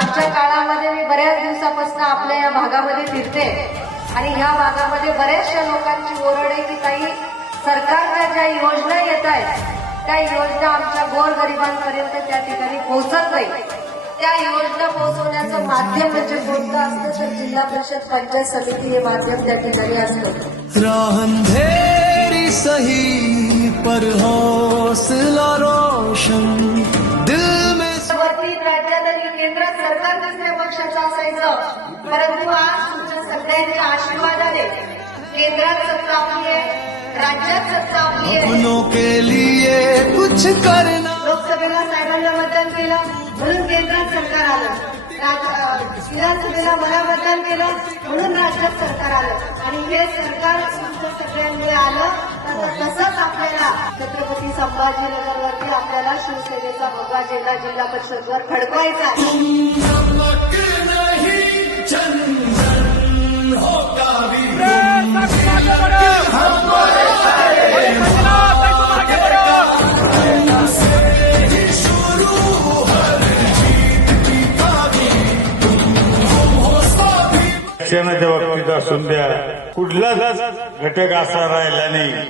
मागच्या काळामध्ये मी बऱ्याच दिवसापासून आपल्या या भागामध्ये फिरते आणि ह्या भागामध्ये बऱ्याचशा लोकांची ओरड आहे की काही सरकारच्या ज्या योजना येत आहेत त्या योजना आमच्या गोरगरिबांपर्यंत त्या ठिकाणी पोहोचत नाही. त्या योजना पोहोचवण्याचं माध्यम म्हणजे कोणतं असतं तर जिल्हा परिषद पंचायत समिती हे माध्यम त्या ठिकाणी असतं. राह अंधेरी सही पर हौसला रोशन दिल में वरती राज्यात आणि केंद्रात सरकार दुसऱ्या पक्षाचं असायचं, परंतु आज तुमच्या सगळ्यांच्या आशीर्वादाने केंद्रात सत्ता आपली आहे, राज्यात सत्ता आपली आहे. अपनों के लिए कुछ करना. लोकसभेला साहेबांना मतदान केलं म्हणून केंद्रात सरकार आलं, विधानसभेला मला मतदान केलं म्हणून राज्यात सरकार आलं आणि हे सरकार तुमच्या सगळ्यांमुळे आलं. तर तसंच आपल्याला छत्रपती संभाजीनगरवरती आपल्याला शिवसेनेचा भगवा झेंडा जिल्हा परिषदवर फडकवायचा आहे. शिक्षणाच्या बाबतीत असून द्या, कुठलाच घटक असा राहिला नाही